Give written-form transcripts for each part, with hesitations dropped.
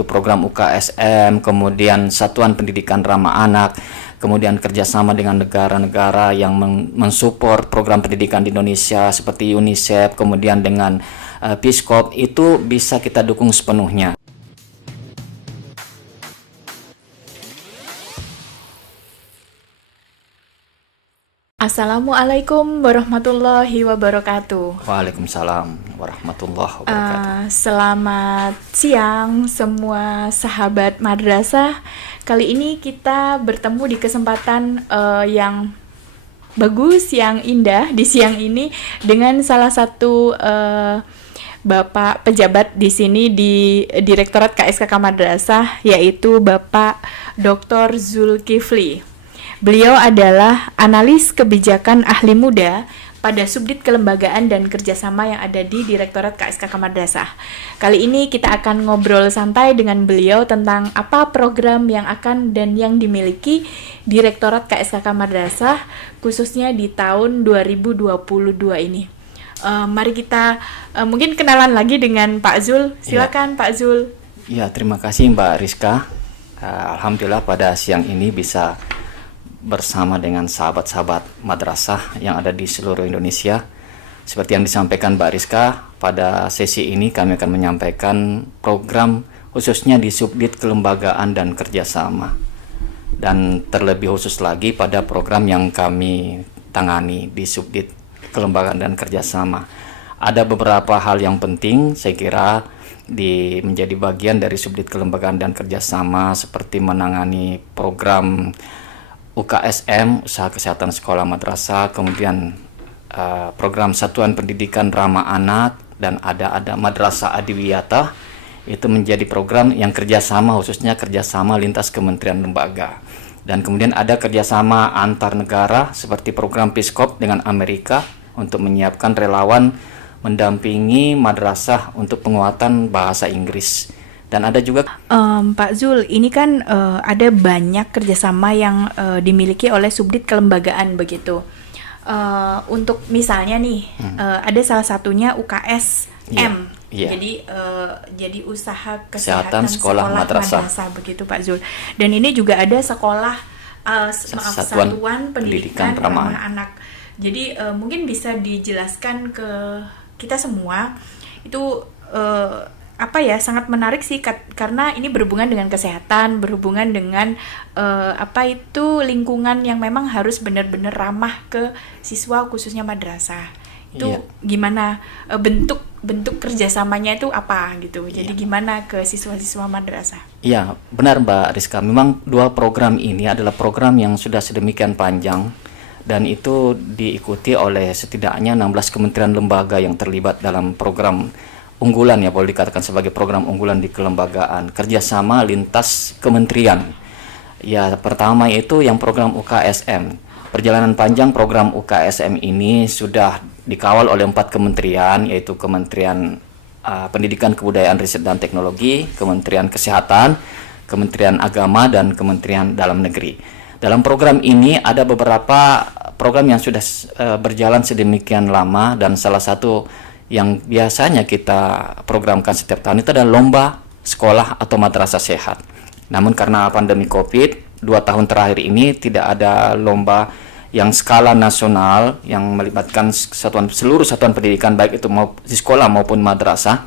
itu program UKSM, kemudian Satuan Pendidikan Ramah Anak, kemudian kerjasama dengan negara-negara yang mensupport program pendidikan di Indonesia seperti UNICEF, kemudian dengan Peace Corps, itu bisa kita dukung sepenuhnya. Assalamualaikum warahmatullahi wabarakatuh. Waalaikumsalam warahmatullahi wabarakatuh. Selamat siang semua sahabat madrasah. Kali ini kita bertemu di kesempatan yang bagus, yang indah di siang ini dengan salah satu Bapak pejabat di sini di Direktorat KSKK Madrasah, yaitu Bapak Dr. Zulkifli. Beliau adalah analis kebijakan ahli muda pada Subdit Kelembagaan dan Kerjasama yang ada di Direktorat KSKK Madrasah. Kali ini kita akan ngobrol santai dengan beliau tentang apa program yang akan dan yang dimiliki Direktorat KSKK Madrasah khususnya di tahun 2022 ini. Mari kita mungkin kenalan lagi dengan Pak Zul. Silakan Pak Zul. Ya, terima kasih Mbak Rizka. Alhamdulillah pada siang ini bisa bersama dengan sahabat-sahabat madrasah yang ada di seluruh Indonesia. Seperti yang disampaikan Mbak Rizka, pada sesi ini kami akan menyampaikan program khususnya di Subdit Kelembagaan dan Kerjasama. Dan terlebih khusus lagi pada program yang kami tangani di Subdit Kelembagaan dan Kerjasama. Ada beberapa hal yang penting saya kira menjadi bagian dari Subdit Kelembagaan dan Kerjasama, seperti menangani program UKSM, Usaha Kesehatan Sekolah Madrasah, kemudian program Satuan Pendidikan Ramah Anak, dan ada Madrasah Adiwiyata. Itu menjadi program yang kerjasama, khususnya kerjasama lintas kementerian lembaga. Dan kemudian ada kerjasama antar negara seperti program Peace Corps dengan Amerika untuk menyiapkan relawan mendampingi madrasah untuk penguatan bahasa Inggris. Dan ada juga Pak Zul, ini kan ada banyak kerjasama yang dimiliki oleh Subdit Kelembagaan begitu. Untuk misalnya nih, ada salah satunya UKSM. Yeah. Jadi usaha kesehatan sekolah madrasah begitu Pak Zul. Dan ini juga ada sekolah Satuan Pendidikan Ramah Anak. Jadi mungkin bisa dijelaskan ke kita semua itu sangat menarik sih karena ini berhubungan dengan kesehatan, berhubungan dengan lingkungan yang memang harus benar-benar ramah ke siswa khususnya madrasah. Itu gimana bentuk kerjasamanya itu apa gitu. Jadi gimana ke siswa-siswa madrasah? Iya, benar Mbak Rizka. Memang dua program ini adalah program yang sudah sedemikian panjang dan itu diikuti oleh setidaknya 16 kementerian lembaga yang terlibat dalam program unggulan, ya boleh dikatakan sebagai program unggulan di kelembagaan, kerjasama lintas kementerian. Ya, pertama itu yang program UKSM. Perjalanan panjang program UKSM ini sudah dikawal oleh 4 kementerian, yaitu Kementerian Pendidikan, Kebudayaan, Riset dan Teknologi, Kementerian Kesehatan, Kementerian Agama, dan Kementerian Dalam Negeri. Dalam program ini ada beberapa program yang sudah berjalan sedemikian lama, dan salah satu yang biasanya kita programkan setiap tahun itu adalah lomba sekolah atau madrasah sehat. Namun karena pandemi COVID, 2 tahun terakhir ini tidak ada lomba yang skala nasional yang melibatkan seluruh satuan pendidikan, baik itu di sekolah maupun madrasah.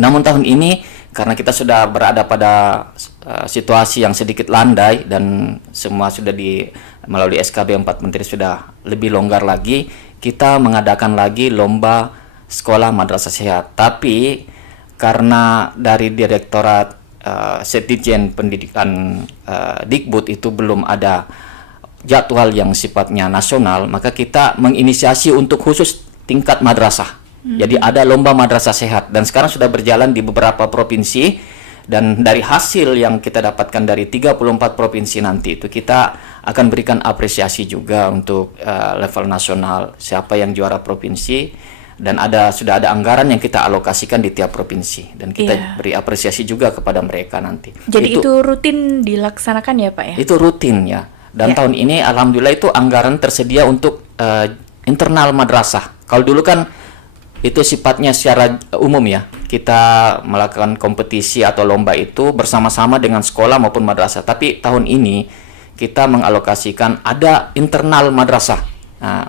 Namun tahun ini karena kita sudah berada pada situasi yang sedikit landai dan semua sudah melalui SKB 4 Menteri sudah lebih longgar lagi, kita mengadakan lagi lomba sekolah madrasah sehat. Tapi karena dari Direktorat Setjen Pendidikan Dikbud itu belum ada jadwal yang sifatnya nasional, maka kita menginisiasi untuk khusus tingkat madrasah. Jadi ada lomba madrasah sehat dan sekarang sudah berjalan di beberapa provinsi, dan dari hasil yang kita dapatkan dari 34 provinsi nanti itu kita akan berikan apresiasi juga untuk level nasional siapa yang juara provinsi. Dan sudah ada anggaran yang kita alokasikan di tiap provinsi dan kita beri apresiasi juga kepada mereka nanti. Jadi itu rutin dilaksanakan ya Pak ya? Itu rutin ya. Dan tahun ini alhamdulillah itu anggaran tersedia untuk internal madrasah. Kalau dulu kan itu sifatnya secara umum ya. kita melakukan kompetisi atau lomba itu bersama-sama dengan sekolah maupun madrasah. Tapi tahun ini kita mengalokasikan ada internal madrasah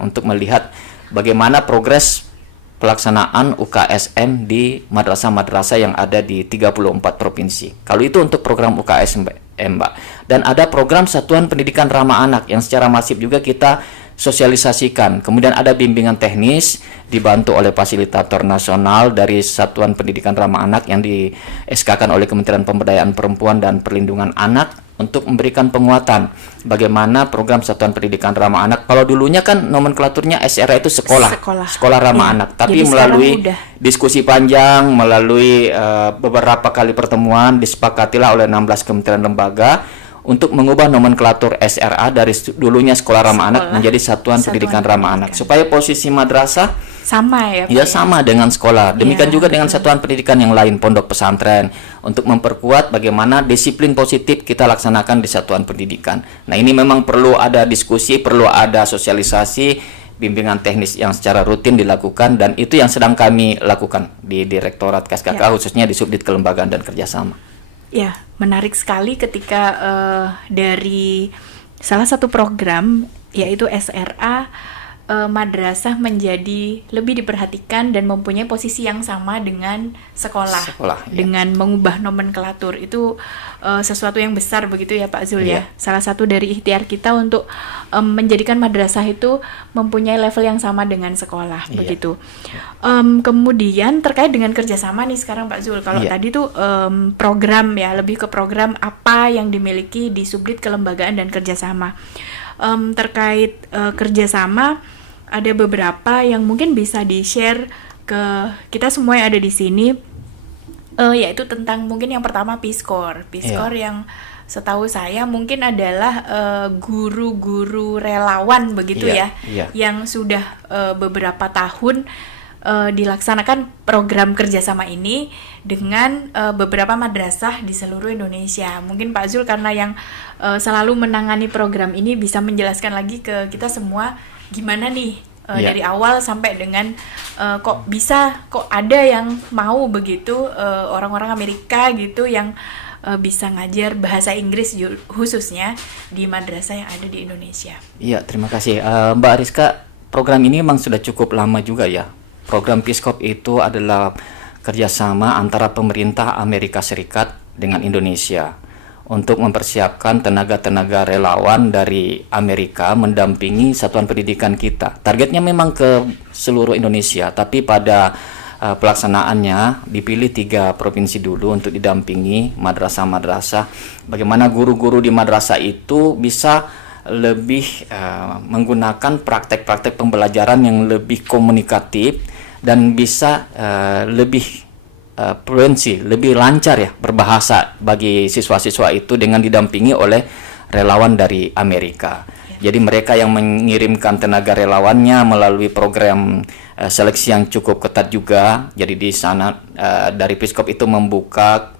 untuk melihat bagaimana progres pelaksanaan UKSM di madrasah-madrasah yang ada di 34 provinsi. Kalau itu untuk program UKSM, Mbak. Dan ada program Satuan Pendidikan Ramah Anak yang secara masif juga kita sosialisasikan. Kemudian ada bimbingan teknis dibantu oleh fasilitator nasional dari Satuan Pendidikan Ramah Anak yang di SK-kan oleh Kementerian Pemberdayaan Perempuan dan Perlindungan Anak untuk memberikan penguatan bagaimana program Satuan Pendidikan Ramah Anak. Kalau dulunya kan nomenklaturnya SRA itu sekolah ramah anak, tapi jadi melalui diskusi panjang, melalui beberapa kali pertemuan disepakatilah oleh 16 kementerian lembaga untuk mengubah nomenklatur SRA dari dulunya sekolah ramah anak menjadi Satuan Pendidikan Ramah Anak, supaya posisi madrasah sama ya Pak, ya sama dengan sekolah. Demikian juga dengan satuan pendidikan yang lain, pondok pesantren, untuk memperkuat bagaimana disiplin positif kita laksanakan di satuan pendidikan. Nah, ini memang perlu ada diskusi, perlu ada sosialisasi, bimbingan teknis yang secara rutin dilakukan, dan itu yang sedang kami lakukan di Direktorat KSKK khususnya di Subdit Kelembagaan dan Kerjasama. Ya, menarik sekali ketika dari salah satu program yaitu SRA, madrasah menjadi lebih diperhatikan dan mempunyai posisi yang sama dengan sekolah dengan mengubah nomenklatur. Itu sesuatu yang besar begitu ya Pak Zul ya. Salah satu dari ikhtiar kita untuk menjadikan madrasah itu mempunyai level yang sama dengan sekolah begitu. Kemudian terkait dengan kerjasama nih sekarang Pak Zul, kalau tadi tuh program ya, lebih ke program apa yang dimiliki di Subdit Kelembagaan dan Kerjasama. Terkait kerjasama, ada beberapa yang mungkin bisa di-share ke kita semua yang ada di sini, yaitu tentang mungkin yang pertama Peace Corps yang setahu saya mungkin adalah guru-guru relawan begitu yang sudah beberapa tahun dilaksanakan program kerjasama ini dengan beberapa madrasah di seluruh Indonesia. Mungkin Pak Zul karena yang selalu menangani program ini bisa menjelaskan lagi ke kita semua gimana nih dari awal sampai dengan kok ada yang mau begitu, orang-orang Amerika gitu yang bisa ngajar bahasa Inggris khususnya di madrasah yang ada di Indonesia. Iya, terima kasih Mbak Rizka. Program ini memang sudah cukup lama juga ya. Program Peace Corps itu adalah kerjasama antara pemerintah Amerika Serikat dengan Indonesia untuk mempersiapkan tenaga-tenaga relawan dari Amerika mendampingi satuan pendidikan kita. Targetnya memang ke seluruh Indonesia, tapi pada pelaksanaannya dipilih 3 provinsi dulu untuk didampingi madrasah-madrasah. Bagaimana guru-guru di madrasah itu bisa lebih menggunakan praktek-praktek pembelajaran yang lebih komunikatif dan bisa lebih fluensi, lebih lancar ya berbahasa bagi siswa-siswa itu dengan didampingi oleh relawan dari Amerika. Jadi mereka yang mengirimkan tenaga relawannya melalui program seleksi yang cukup ketat juga. Jadi di sana dari Peace Corps itu membuka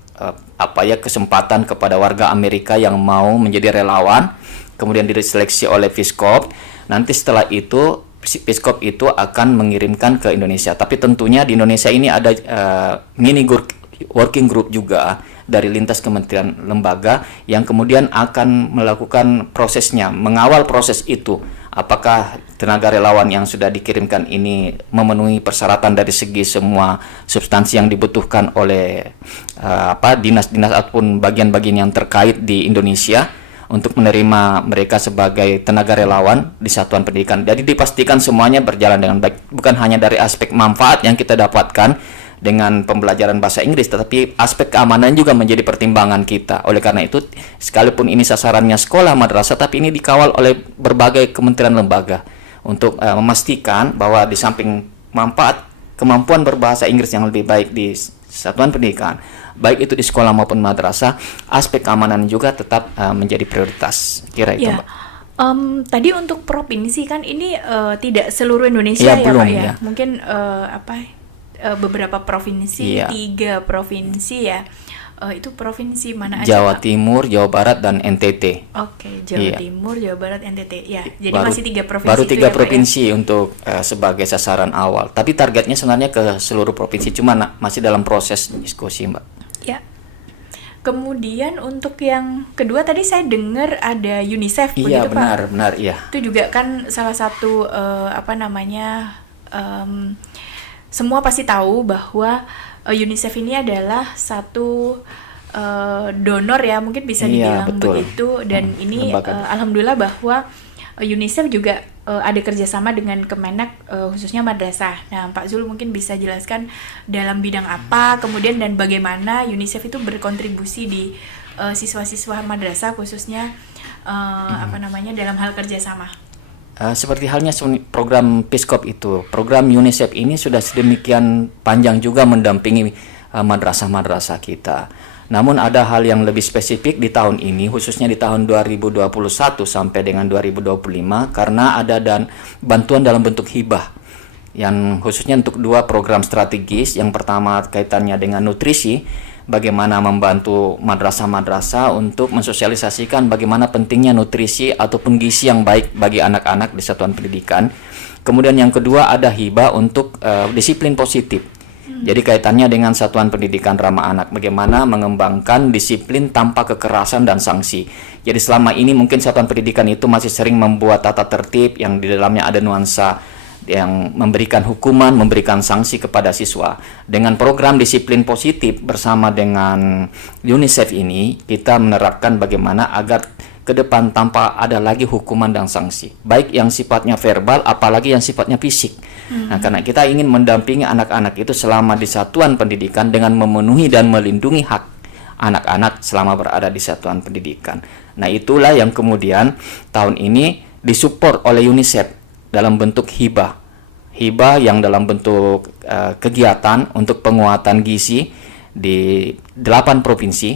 kesempatan kepada warga Amerika yang mau menjadi relawan, kemudian diseleksi oleh Peace Corps. Nanti setelah itu Peace Corps itu akan mengirimkan ke Indonesia. Tapi tentunya di Indonesia ini ada mini working group juga dari lintas kementerian lembaga yang kemudian akan melakukan prosesnya, mengawal proses itu. Apakah tenaga relawan yang sudah dikirimkan ini memenuhi persyaratan dari segi semua substansi yang dibutuhkan oleh dinas-dinas ataupun bagian-bagian yang terkait di Indonesia untuk menerima mereka sebagai tenaga relawan di satuan pendidikan. Jadi dipastikan semuanya berjalan dengan baik, bukan hanya dari aspek manfaat yang kita dapatkan dengan pembelajaran bahasa Inggris, tetapi aspek keamanan juga menjadi pertimbangan kita. Oleh karena itu, sekalipun ini sasarannya sekolah madrasah, tapi ini dikawal oleh berbagai kementerian lembaga untuk memastikan bahwa di samping manfaat, kemampuan berbahasa Inggris yang lebih baik di satuan pendidikan, baik itu di sekolah maupun madrasah, aspek keamanan juga tetap menjadi prioritas. Kira itu, Mbak. Tadi untuk provinsi kan ini tidak seluruh Indonesia ya belum, Pak ya. ya. Mungkin beberapa provinsi, 3 provinsi ya. itu provinsi mana aja, Jawa Pak? Timur, Jawa Barat, dan NTT. Oke, Jawa Iya. Timur, Jawa Barat, NTT. Ya, jadi Baru- masih 3 provinsi Baru itu 3 ya, Pak, ya? provinsi untuk sebagai sasaran awal. Tapi targetnya sebenarnya ke seluruh provinsi, cuma masih dalam proses diskusi, Mbak. Ya. Kemudian untuk yang kedua tadi saya dengar ada UNICEF, Iya, begitu, benar, Pak? benar, iya. Itu juga kan salah satu semua pasti tahu bahwa UNICEF ini adalah satu donor ya, mungkin bisa Iya, dibilang betul. begitu. Dan ini lembaga. alhamdulillah bahwa UNICEF juga ada kerjasama dengan Kemenak, khususnya madrasah. Nah, Pak Zul mungkin bisa jelaskan dalam bidang apa, kemudian dan bagaimana UNICEF itu berkontribusi di siswa-siswa madrasah khususnya dalam hal kerjasama. Seperti halnya program Peace Corps itu, program UNICEF ini sudah sedemikian panjang juga mendampingi madrasah-madrasah kita. Namun ada hal yang lebih spesifik di tahun ini, khususnya di tahun 2021 sampai dengan 2025, karena ada bantuan dalam bentuk hibah, yang khususnya untuk 2 program strategis. Yang pertama kaitannya dengan nutrisi, bagaimana membantu madrasah-madrasah untuk mensosialisasikan bagaimana pentingnya nutrisi ataupun gizi yang baik bagi anak-anak di satuan pendidikan. Kemudian yang kedua ada hibah untuk disiplin positif. Jadi kaitannya dengan satuan pendidikan ramah anak, bagaimana mengembangkan disiplin tanpa kekerasan dan sanksi. Jadi selama ini mungkin satuan pendidikan itu masih sering membuat tata tertib yang di dalamnya ada nuansa yang memberikan hukuman, memberikan sanksi kepada siswa. Dengan program disiplin positif bersama dengan UNICEF ini, kita menerapkan bagaimana agar ke depan tanpa ada lagi hukuman dan sanksi, baik yang sifatnya verbal apalagi yang sifatnya fisik. Nah, karena kita ingin mendampingi anak-anak itu selama di satuan pendidikan dengan memenuhi dan melindungi hak anak-anak selama berada di satuan pendidikan. Nah, itulah yang kemudian tahun ini disupport oleh UNICEF dalam bentuk hibah yang dalam bentuk kegiatan untuk penguatan gizi di 8 provinsi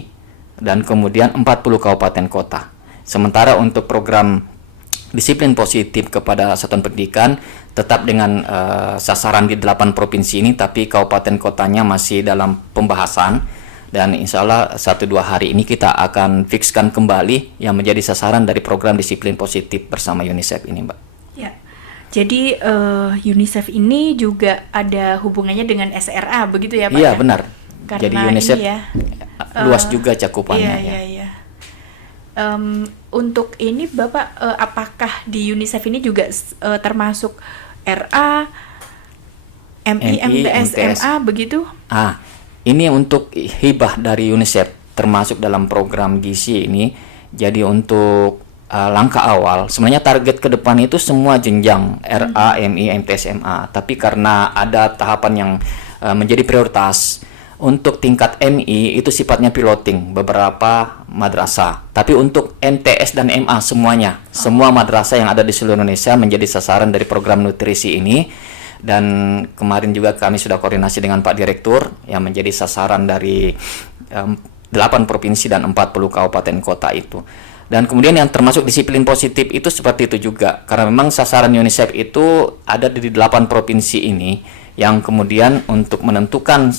dan kemudian 40 kabupaten kota. Sementara untuk program disiplin positif kepada satuan pendidikan tetap dengan sasaran di 8 provinsi ini, tapi kabupaten kotanya masih dalam pembahasan, dan insya Allah 1-2 hari ini kita akan fikskan kembali yang menjadi sasaran dari program disiplin positif bersama UNICEF ini, Mbak. Ya. Jadi UNICEF ini juga ada hubungannya dengan SRA, begitu ya, Pak? Iya, ya? benar. Karena Jadi UNICEF ini ya, luas juga cakupannya. Iya. Untuk ini Bapak, apakah di UNICEF ini juga termasuk RA, MI, MTS, MA begitu? Ini untuk hibah dari UNICEF termasuk dalam program gizi ini. Jadi untuk langkah awal, sebenarnya target ke depan itu semua jenjang RA, MI, MTS, MA. Tapi karena ada tahapan yang menjadi prioritas, untuk tingkat MI itu sifatnya piloting beberapa madrasah. Tapi untuk MTS dan MA semuanya, semua madrasah yang ada di seluruh Indonesia menjadi sasaran dari program nutrisi ini. Dan kemarin juga kami sudah koordinasi dengan Pak Direktur yang menjadi sasaran dari 8 provinsi dan 40 kabupaten kota itu. Dan kemudian yang termasuk disiplin positif itu seperti itu juga, karena memang sasaran UNICEF itu ada di 8 provinsi ini, yang kemudian untuk menentukan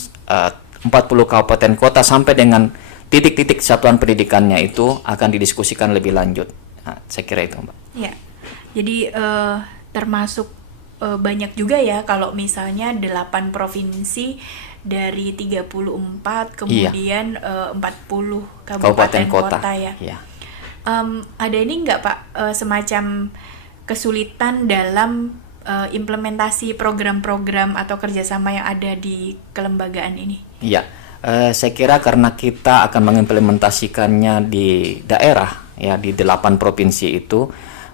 40 kabupaten kota sampai dengan titik-titik satuan pendidikannya itu akan didiskusikan lebih lanjut. Nah, saya kira itu, Mbak. Ya, jadi termasuk banyak juga ya kalau misalnya 8 provinsi dari 34, kemudian 40 kabupaten kota ya. Iya. Ada ini nggak, Pak, semacam kesulitan dalam implementasi program-program atau kerjasama yang ada di kelembagaan ini? Iya, saya kira karena kita akan mengimplementasikannya di daerah, ya di 8 provinsi itu,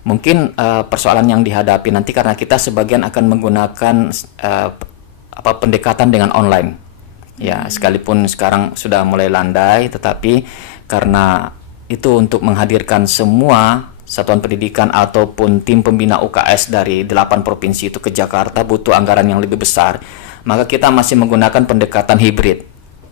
mungkin persoalan yang dihadapi nanti karena kita sebagian akan menggunakan pendekatan dengan online. Ya, sekalipun sekarang sudah mulai landai, tetapi karena itu untuk menghadirkan semua satuan pendidikan ataupun tim pembina UKS dari 8 provinsi itu ke Jakarta butuh anggaran yang lebih besar, maka kita masih menggunakan pendekatan hibrid.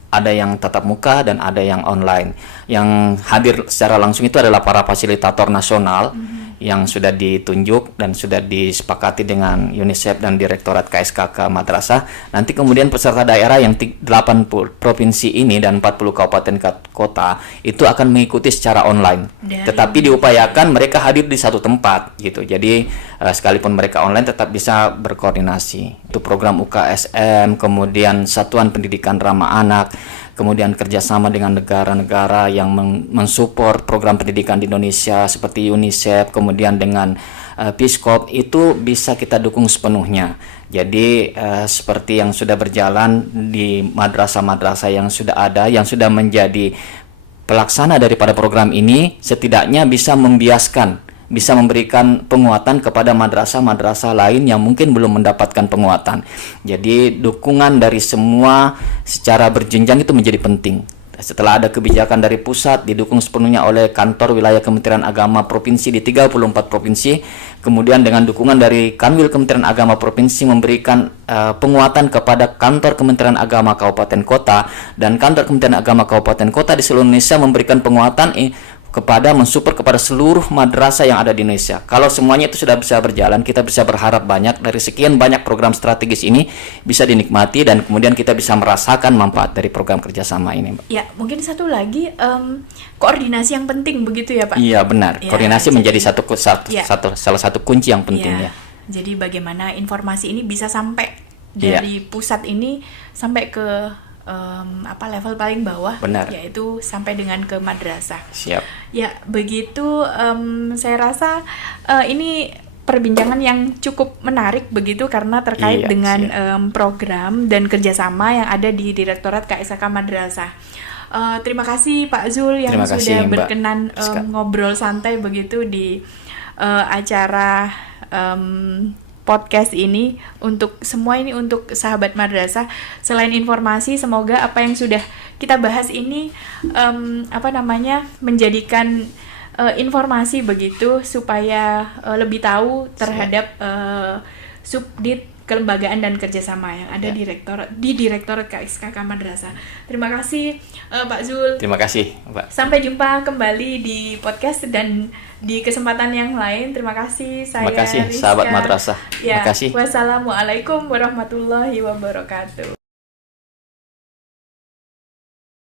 Ada yang tatap muka dan ada yang online. Yang hadir secara langsung itu adalah para fasilitator nasional yang sudah ditunjuk dan sudah disepakati dengan UNICEF dan Direktorat KSKK Madrasah. Nanti kemudian peserta daerah yang 8 provinsi ini dan 40 kabupaten kota itu akan mengikuti secara online. Tetapi diupayakan mereka hadir di satu tempat gitu. Jadi sekalipun mereka online tetap bisa berkoordinasi. Itu program UKSM, kemudian Satuan Pendidikan Ramah Anak, kemudian kerjasama dengan negara-negara yang mensupport program pendidikan di Indonesia seperti UNICEF, kemudian dengan Peace Corps, itu bisa kita dukung sepenuhnya. Jadi seperti yang sudah berjalan di madrasah-madrasah yang sudah ada, yang sudah menjadi pelaksana daripada program ini, setidaknya bisa bisa memberikan penguatan kepada madrasah-madrasah lain yang mungkin belum mendapatkan penguatan. Jadi dukungan dari semua secara berjenjang itu menjadi penting. Setelah ada kebijakan dari pusat didukung sepenuhnya oleh kantor wilayah Kementerian Agama Provinsi di 34 provinsi, kemudian dengan dukungan dari Kanwil Kementerian Agama Provinsi memberikan penguatan kepada kantor Kementerian Agama Kabupaten Kota, dan kantor Kementerian Agama Kabupaten Kota di seluruh Indonesia memberikan penguatan mensupport kepada seluruh madrasah yang ada di Indonesia. Kalau semuanya itu sudah bisa berjalan, kita bisa berharap banyak dari sekian banyak program strategis ini bisa dinikmati dan kemudian kita bisa merasakan manfaat dari program kerjasama ini, Mbak. Ya, mungkin satu lagi koordinasi yang penting begitu ya, Pak? Iya, benar. Ya, koordinasi menjadi salah satu kunci yang Ya. penting ya. Jadi bagaimana informasi ini bisa sampai dari pusat ini sampai ke level paling bawah, benar, yaitu sampai dengan ke madrasah. Siap. Ya, begitu. Saya rasa ini perbincangan yang cukup menarik begitu karena terkait dengan program dan kerjasama yang ada di Direktorat KSKK Madrasah. Terima kasih Pak Zul yang sudah berkenan ngobrol santai begitu di acara podcast ini untuk semua, ini untuk sahabat madrasah. Selain informasi, semoga apa yang sudah kita bahas ini menjadikan informasi begitu supaya lebih tahu terhadap subdit kelembagaan dan kerjasama yang ada di Direktorat KSKK Madrasah. Terima kasih Pak Zul. Terima kasih, Mbak. Sampai jumpa kembali di podcast dan di kesempatan yang lain. Terima kasih. Saya Terima kasih, Rizka. sahabat madrasah. Terima kasih. Wassalamualaikum warahmatullahi wabarakatuh.